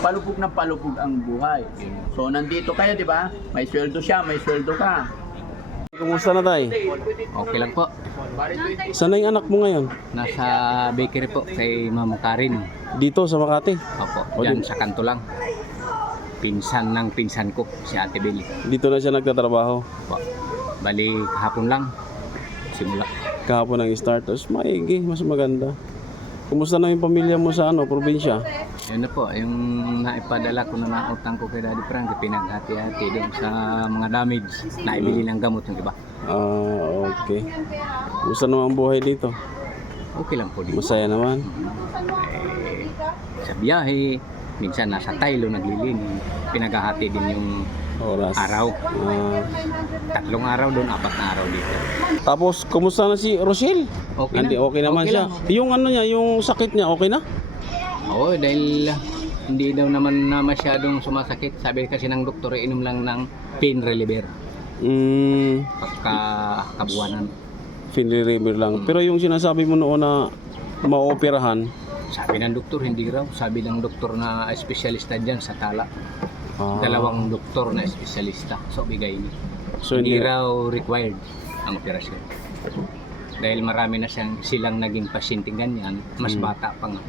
palupog ng palupog ang buhay. So nandito kayo, di ba? May sweldo siya, may sweldo ka. Kumusta na tay? Okay lang po. Saan na yung anak mo ngayon? Nasa bakery po kay Ma'am Karin. Dito sa Makati? Opo, dyan sa kanto lang. Pinsan ng pinsan ko, si Ate Billy. Dito na siya nagtatrabaho? Opo. Bali, kahapon lang. Simula. Kahapon ang start. Tapos maigi, mas maganda. Kumusta na yung pamilya mo sa probinsya? Yun na po, yung naipadala ko na nautang ko kay Daddy Frank, pinaghati-hati doon sa mga damage. Naibili ng gamot yung iba. Okay. Kumusta naman ang buhay dito? Okay lang po dito. Masaya naman? Sa biyahe, minsan nasa Taylo naglilinis. Pinaghahati din yung Oras. araw. 3 araw doon, 4 na araw dito. Tapos, kumusta na si Rochelle? Okay na. Okay naman Okay siya. lang. Yung niya, yung sakit niya, okay na? Oo, dahil hindi daw naman na masyadong sumasakit. Sabi kasi ng doktor, inom lang ng pain reliever pagka kabuwanan. Finley River lang. Pero yung sinasabi mo noon na maoperahan, Sabi ng doktor, hindi raw. Sabi ng doktor na espesyalista dyan sa tala. 2 doktor na espesyalista. So, bigay niya. so Hindi raw required ang operasyon. Dahil marami na silang naging pasyente ganyan, mas bata pa nga.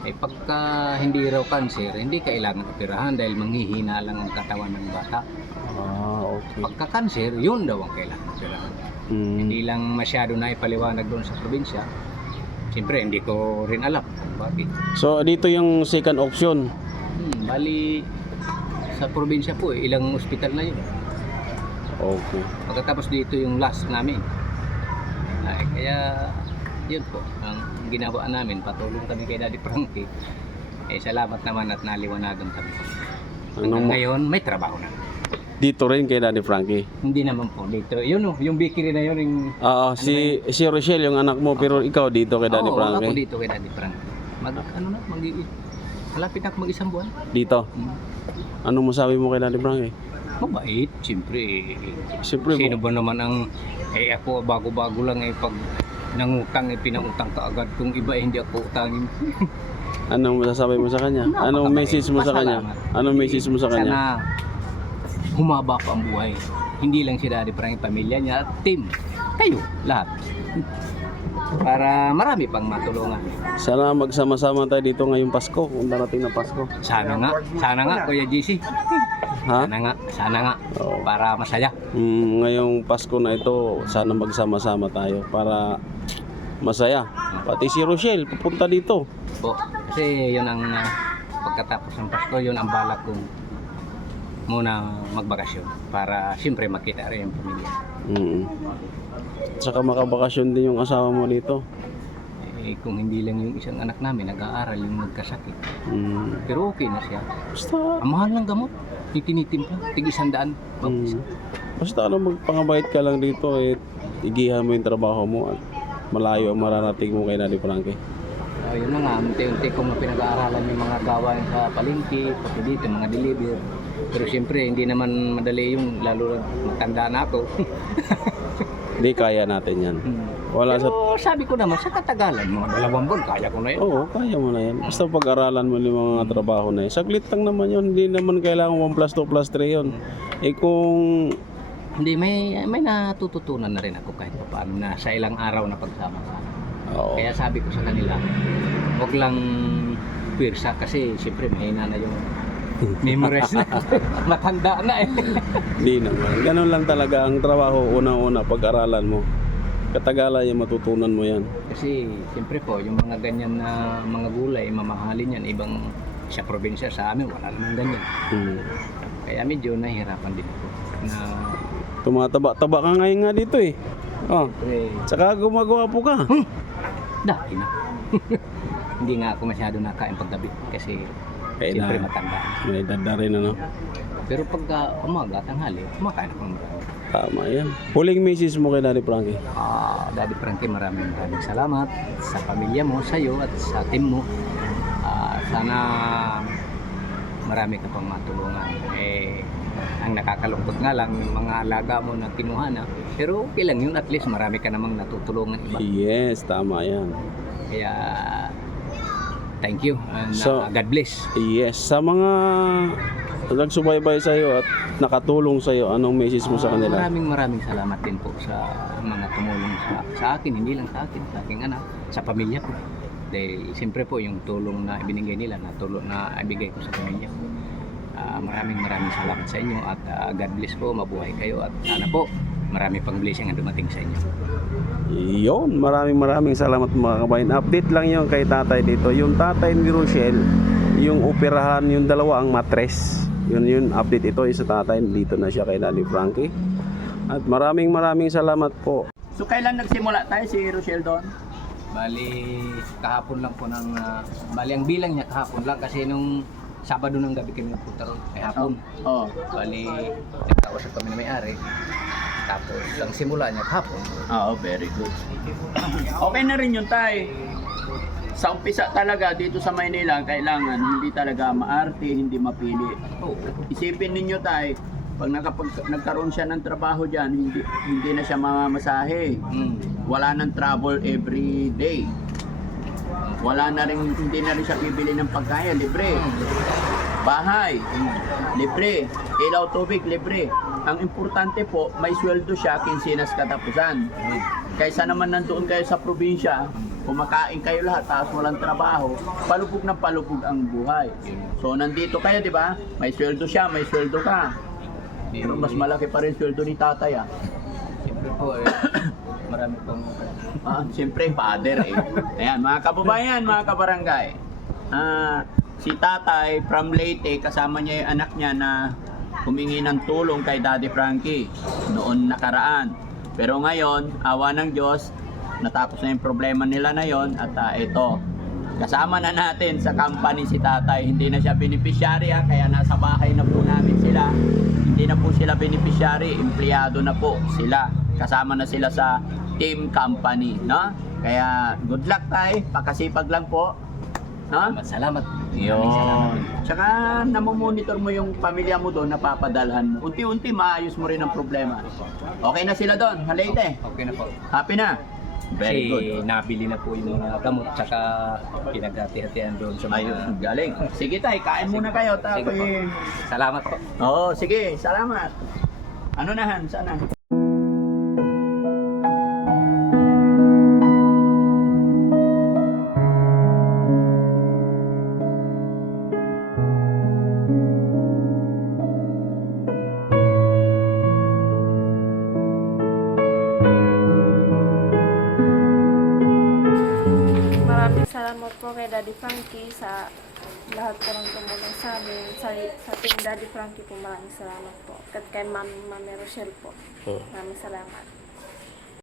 Eh pagka hindi raw cancer, hindi kailangan operahan dahil manghihina lang ang katawan ng bata. Okay. Pagka cancer, yun daw ang kailangan operahan. Hindi lang masyado na ipaliwanag doon sa probinsya. Siyempre, hindi ko rin alam kung bakit. So dito yung second option. Bali, sa probinsya po, ilang ospital na yun. Okay. Pagkatapos dito yung last namin. Ay, kaya yun po ang ginawa namin, patulong kami kay Daddy Frankie. Salamat naman at naliwanagan kami. Hanggang ngayon may trabaho na. Dito rin kay Daddy Frankie? Hindi naman po dito. Yun yung bakery na yun. Si Rochelle yung anak mo, pero ikaw dito kay Daddy Frankie? Oo, ako dito kay Daddy Frankie. Malapit na ako mag-1 buwan. Dito? Ano mo sabi mo kay Daddy Frankie? Mabait, siyempre. Sino ba naman ang, ako bago-bago lang pag nangutang, pinangutang ka agad. Kung iba hindi ako utangin. Anong masasabi mo sa kanya? Anong message mo sa kanya? Anong message mo sa kanya? Sana humaba pa ang buhay. Hindi lang si Daddy Frankie, pamilya niya at team. Kayo, lahat. Para marami pang matulungan. Sana magsama-sama tayo dito ngayong Pasko, kung darating na Pasko. Sana nga, Kuya JC. Ha? Sana nga, Oo. para masaya. Ngayong Pasko na ito, sana magsama-sama tayo para masaya. Pati si Rochelle, pupunta dito. Po, kasi yun ang pagkatapos ng Pasko, yun ang balak kong muna magbakasyon para siyempre makita rin ang pamilya. Tsaka makabakasyon din yung asawa mo dito. Kung hindi lang yung isang anak namin nag-aaral yung nagkasakit. Pero okay na siya. Basta, Ang mahal ng gamot, itinitimpla, tig-100. basta magpangabait ka lang dito, igihan mo yung trabaho mo at malayo ang mararating mo kay Daddy Frankie. Yun na nga, unti-unti kong pinag-aaralan yung mga gawain sa palengke, pati dito, mga deliver. Pero siyempre, hindi naman madali yung, lalo matanda na ako. Hindi, kaya natin yan. Pero sabi ko naman, sa katagalan, mga 2 buwan, kaya ko na yun. Oo, kaya mo na yan. Basta pag-aralan mo yung mga trabaho na yan. Saglit lang naman yun, hindi naman kailangan 1 + 2 + 3 yun. Kung... Hindi, may natututunan na rin ako kahit paano na sa ilang araw na pagsama-sama. Oo. Kaya sabi ko sa kanila, huwag lang pwersa kasi siyempre mahina na yung memorize na. Matanda na Hindi naman. Ganun lang talaga ang trabaho. Unang-una, pag-aralan mo. Katagalan yung matutunan mo yan. Kasi siyempre po, yung mga ganyan na mga gulay, mamahalin yan. Ibang sa probinsya, sa amin, wala naman ganyan. Kaya medyo nahihirapan din ako. Na, tumataba-taba ka ngayon nga dito eh. Tsaka gumagawa po ka. Dati na. Hindi nga ako masyado nakain paggabi kasi siyempre matanda. May edad na rin ano. Pero pagka umaga, tanghali, kumakain ako ng marami. Tama yan. Huling message mo kay Daddy Frankie? Daddy Frankie, maraming salamat sa pamilya mo, sa iyo at sa team mo. Sana marami ka pang matulungan. Ang nakakalungkot nga lang yung mga alaga mo na kinuha na. Pero okay lang yun, at least marami ka namang natutulungan iba. Yes, tama yan. Kaya thank you and So- God bless. Yes, sa mga nagsubaybay sa iyo at nakatulong sa iyo, anong message mo sa kanila? Maraming salamat din po sa mga tumulong sa akin, hindi lang sa akin, sa aking anak, sa pamilya ko. Dahil siyempre po yung tulong na ibinigay nila, na tulong na ibigay ko sa pamilya ko. Maraming salamat sa inyo at God bless po, mabuhay kayo at sana po marami pang blessing ang dumating sa inyo. Yun, maraming salamat mga kabayan. Update lang yung kay tatay dito. Yung tatay ni Rochelle, yung operahan, yung dalawa ang matres. Yun update ito sa tatay. Dito na siya kay Daddy Frankie. At maraming salamat po. So kailan nagsimula tayo si Rochelle doon? Bali, kahapon lang po bali ang bilang niya kahapon lang kasi nung Sabado ng gabi kami nagpunta ron, kahapon. Oh. Bali, nagkausap kami na may-ari. Tapos, ang simula niya kahapon. Oh, very good. Okay na rin yun, tay. Sa umpisa talaga dito sa Maynila, kailangan hindi talaga maarte, hindi mapili. Oh, Isipin ninyo, tay, pag nagkaroon siya ng trabaho dyan, hindi na siya mamamasahe. Wala nang travel every day. Wala na rin, hindi na rin siya bibili ng pagkain, libre. Bahay, libre. Ilaw, tubig, libre. Ang importante po, may sweldo siya, kinsinas katapusan. Kaysa naman nandoon kayo sa probinsya, kumakain kayo lahat, tapos walang trabaho, palubog ng palubog ang buhay. So nandito kayo, di ba? May sweldo siya, may sweldo ka. Pero mas malaki pa rin sweldo ni tatay, ah. siyempre po, marami pong Siyempre, father eh. Ayan, mga kababayan, mga kabarangay. Si tatay from Leyte, kasama niya yung anak niya na humingi ng tulong kay Daddy Frankie noon nakaraan. Pero ngayon, awa ng Diyos, natapos na yung problema nila na yon at ito, kasama na natin sa company si tatay. Hindi na siya beneficiary, kaya nasa bahay na po namin sila. Hindi na po sila beneficiary, empleyado na po sila. Kasama na sila sa team company, no? Kaya good luck tay, pakasipag lang po. No? salamat. Yun. Tsaka namomonitor mo yung pamilya mo doon, napapadalhan mo. Unti-unti maayos mo rin ang problema. Okay na sila doon, Leyte. Okay na po. Happy na? Very good. Kasi nabili na po yung mga gamot tsaka pinaghati-hatian doon sa mga... Ayun, galing. Sige tay, kain muna kayo. Sige po. Tapos, Salamat po. oo, sige, salamat. Ano nahan, sana? Maraming salamat po kay Daddy Frankie sa lahat po ng tumulong sa amin. Sa team Daddy Frankie po, maraming salamat po. At kay Mami Rochelle po. Maraming salamat.